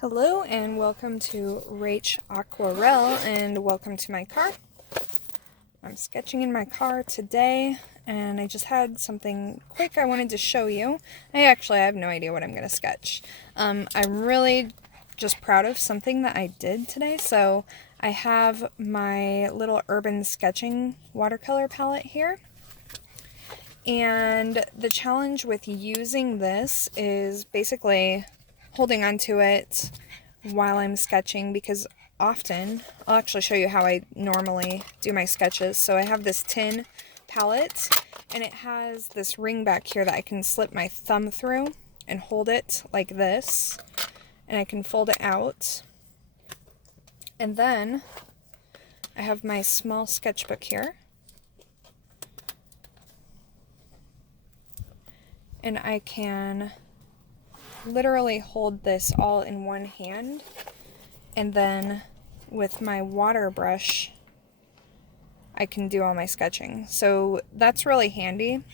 Hello and welcome to Rach Aquarelle and welcome to my car. I'm sketching in my car today and I just had something quick I wanted to show you. I have no idea what I'm going to sketch. I'm really just proud of something that I did today. So I have my little urban sketching watercolor palette here. And the challenge with using this is basically holding onto it while I'm sketching, because often, I'll actually show you how I normally do my sketches. So I have this tin palette and it has this ring back here that I can slip my thumb through and hold it like this, and I can fold it out. And then I have my small sketchbook here, and I can literally hold this all in one hand, and then with my water brush I can do all my sketching. So that's really handy.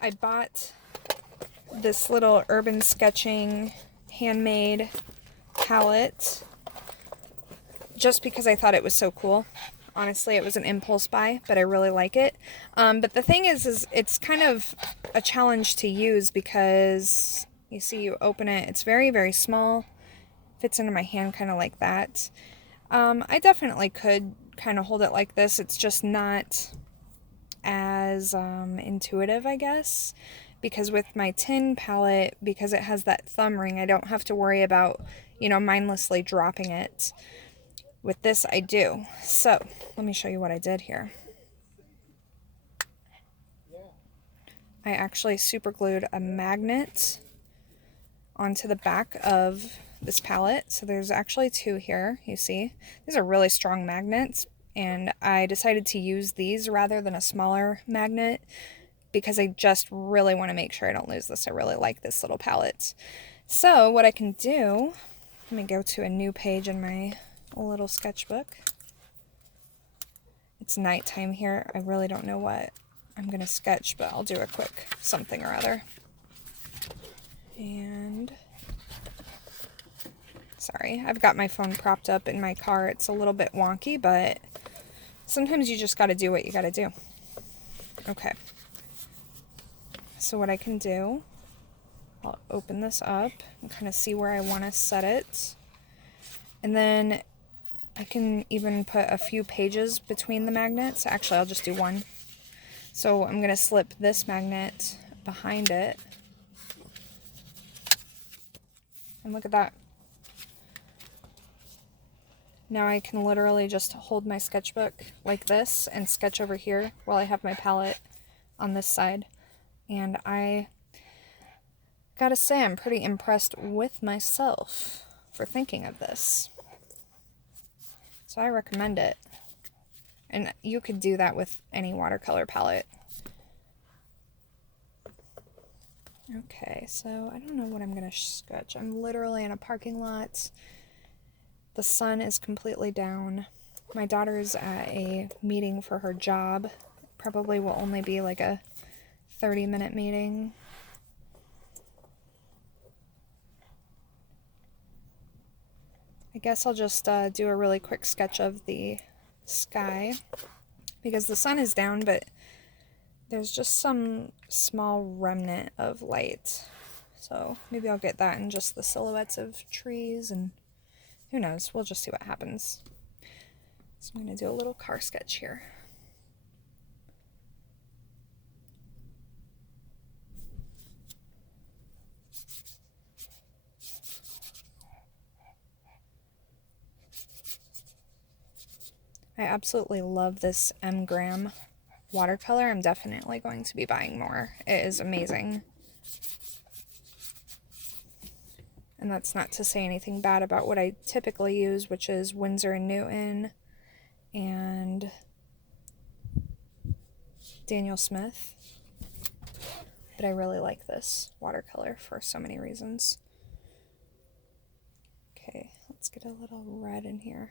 I bought this little urban sketching handmade palette just because I thought it was so cool. Honestly, it was an impulse buy, but I really like it. But the thing is it's kind of a challenge to use because you see, you open it, it's very, very small, fits into my hand kind of like that. I definitely could kind of hold it like this. It's just not as intuitive, I guess, because with my tin palette, because it has that thumb ring, I don't have to worry about, mindlessly dropping it. With this, I do. So, let me show you what I did here. I actually super glued a magnet onto the back of this palette. So there's actually two here, you see. These are really strong magnets, and I decided to use these rather than a smaller magnet because I just really want to make sure I don't lose this. I really like this little palette. So what I can do, let me go to a new page in my little sketchbook. It's nighttime here. I really don't know what I'm going to sketch, but I'll do a quick something or other. And sorry, I've got my phone propped up in my car. It's a little bit wonky, but sometimes you just got to do what you got to do. Okay. So what I can do, I'll open this up and kind of see where I want to set it. And then I can even put a few pages between the magnets. Actually, I'll just do one. So I'm going to slip this magnet behind it. And look at that. Now I can literally just hold my sketchbook like this and sketch over here while I have my palette on this side. And I gotta say, I'm pretty impressed with myself for thinking of this. So I recommend it. And you could do that with any watercolor palette. Okay, so I don't know what I'm going to sketch. I'm literally in a parking lot. The sun is completely down. My daughter's at a meeting for her job. Probably will only be like a 30-minute meeting. I guess I'll just do a really quick sketch of the sky because the sun is down, but there's just some small remnant of light. So maybe I'll get that in just the silhouettes of trees, and who knows, we'll just see what happens. So I'm going to do a little car sketch here. I absolutely love this R.M.Broadwell watercolor. I'm definitely going to be buying more. It is amazing. And that's not to say anything bad about what I typically use, which is Winsor & Newton and Daniel Smith. But I really like this watercolor for so many reasons. Okay, let's get a little red in here.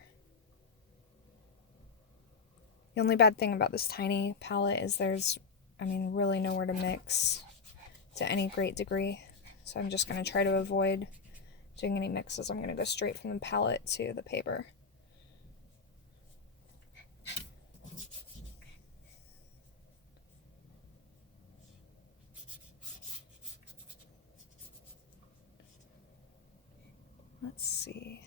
The only bad thing about this tiny palette is there's, really nowhere to mix to any great degree. So I'm just going to try to avoid doing any mixes. I'm going to go straight from the palette to the paper. Let's see.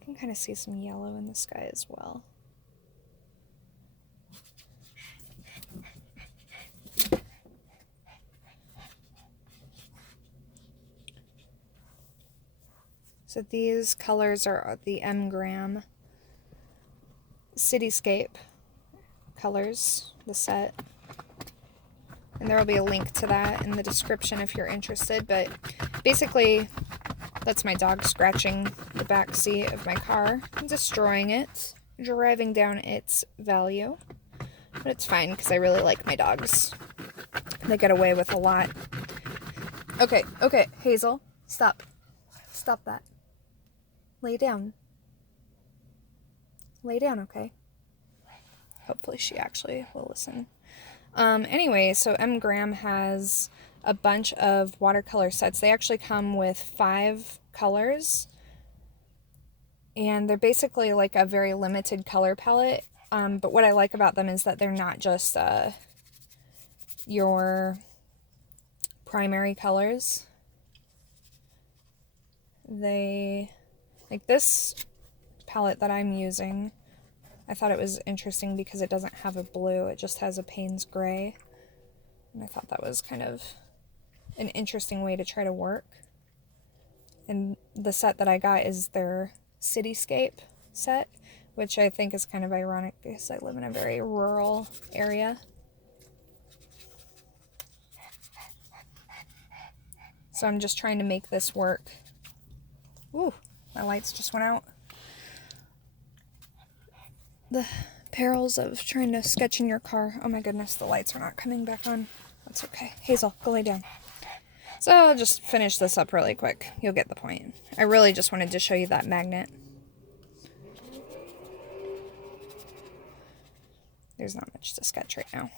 I can kind of see some yellow in the sky as well. So these colors are the R.M.Broadwell Cityscape colors, the set. And there will be a link to that in the description if you're interested. But basically, that's my dog scratching the back seat of my car, destroying it, driving down its value. But it's fine because I really like my dogs. They get away with a lot. Okay, Hazel, stop. Stop that. Lay down. Lay down, okay? Hopefully she actually will listen. Anyway, so R.M.Broadwell has a bunch of watercolor sets. They actually come with 5 colors, and they're basically like a very limited color palette. But what I like about them is that they're not just your primary colors. They, like this palette that I'm using, I thought it was interesting because it doesn't have a blue, it just has a Payne's gray. And I thought that was kind of an interesting way to try to work. And the set that I got is their Cityscape set, which I think is kind of ironic because I live in a very rural area. So I'm just trying to make this work. Ooh, my lights just went out. The perils of trying to sketch in your car. Oh my goodness, the lights are not coming back on. That's okay. Hazel, go lay down. So I'll just finish this up really quick. You'll get the point. I really just wanted to show you that magnet. There's not much to sketch right now.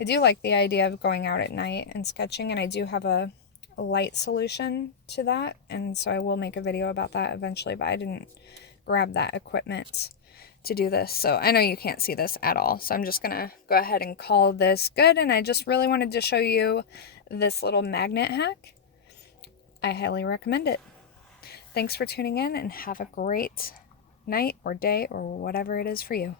I do like the idea of going out at night and sketching, and I do have a light solution to that, and so I will make a video about that eventually, but I didn't grab that equipment to do this, so I know you can't see this at all, so I'm just gonna go ahead and call this good. And I just really wanted to show you this little magnet hack. I highly recommend it. Thanks for tuning in, and have a great night or day or whatever it is for you.